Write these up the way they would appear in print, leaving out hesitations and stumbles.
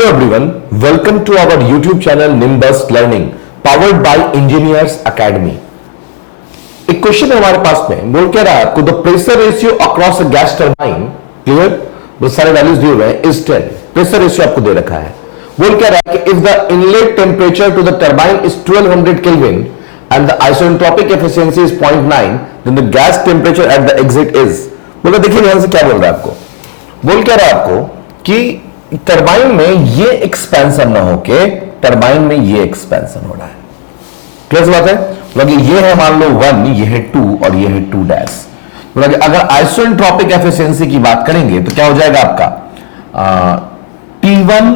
Hello everyone, welcome to our YouTube channel Nimbus Learning, powered by Engineers Academy. एक question है हमारे पास में, बोल क्या रहा है आपको, the pressure ratio across a gas turbine, clear, बहुत सारे वैल्यूज दिए हुए हैं, इज 10. प्रेशर रेशियो आपको दे रखा है. बोल क्या रहा है कि if the inlet temperature to the turbine is 1200 kelvin and the isotropic efficiency is 0.9, then the gas temperature at the exit is. बोला देखिए यहां से क्या बोल रहा है आपको, बोल क्या रहा है आपको कि टरबाइन में ये एक्सपेंशन ना होके टरबाइन में ये एक्सपेंशन हो रहा है. क्लियर बात है. मतलब ये है मान लो 1, ये है 2 और ये है 2 डैश. मतलब अगर आइसोट्रोपिक एफिशिएंसी की बात करेंगे तो क्या हो जाएगा आपका T1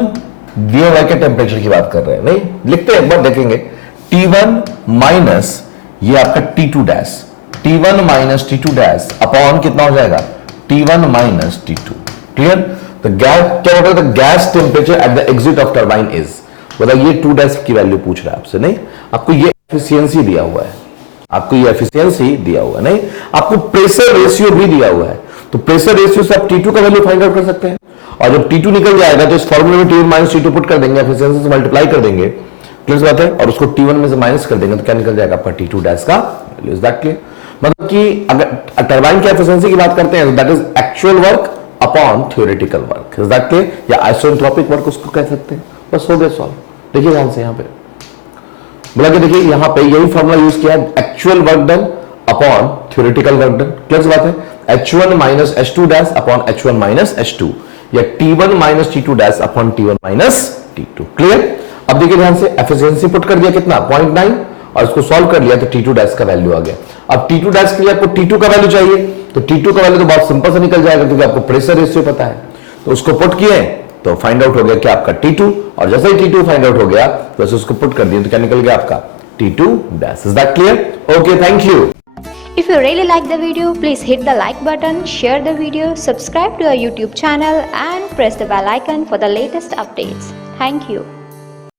दिए हुए के टेम्परेचर की बात कर रहे हैं, नहीं लिखते हैं, एक बार देखेंगे. T1 माइनस ये आपका T2 dash, T1 minus T2 dash upon कितना हो जाएगा T1 माइनस T2. क्लियर. तो गैस क्या होगा, the gas temperature at the exit of turbine is, मतलब ये 2 डैश की वैल्यू पूछ रहा है आपसे, नहीं आपको ये एफिशिएंसी दिया हुआ है, आपको ये एफिशिएंसी दिया हुआ है, नहीं आपको प्रेशर रेशियो भी दिया हुआ है. तो प्रेशर रेशियो से आप T2 का वैल्यू फाइंड आउट कर सकते हैं, और जब T2 निकल जाएगा तो इस फॉर्मूले में T1 माइनस T2 पुट कर देंगे, एफिशिएंसी से मल्टीप्लाई कर देंगे. क्लियर बात है. और उसको T1 में से माइनस कर देंगे तो क्या निकल जाएगा आपका T2 डैश का वैल्यू. Is that clear. मतलब कि अगर टरबाइन की एफिशिएंसी की बात करते हैं, that is actual work upon theoretical work. Is that clear. या आइसोट्रोपिक वर्क उसको कह सकते हैं. बस हो गया सॉल्व. देखिए ध्यान से, यहां पे बोला कि देखिए यहां पे यही फॉर्मूला यूज किया है, actual work done upon theoretical work done. Clear बात है. H1 minus H2 dash upon H1 minus H2, या T1 minus T2 dash upon T1 minus T2. Clear. अब देखिए ध्यान से, एफिशिएंसी पुट कर दिया कितना 0.9 और इसको सॉल्व कर लिया तो T2 डैश का वैल्यू आ गया. अब T2 डैश के लिए आपको T2 का वैल्यू चाहिए, तो T2 का वैल्यू तो बहुत सिंपल से निकल जाएगा क्योंकि आपको प्रेशर रेशियो पता है. तो उसको पुट किए तो फाइंड आउट हो गया क्या आपका T2, और जैसे ही T2 फाइंड आउट हो गया वैसे उसको पुट कर दिया तो क्या निकल गया आपका T2 dash. Is that clear? Okay, thank you. If you really like the video, please hit the like button, share the video, subscribe to our YouTube channel and press the bell icon for the latest updates. Thank you.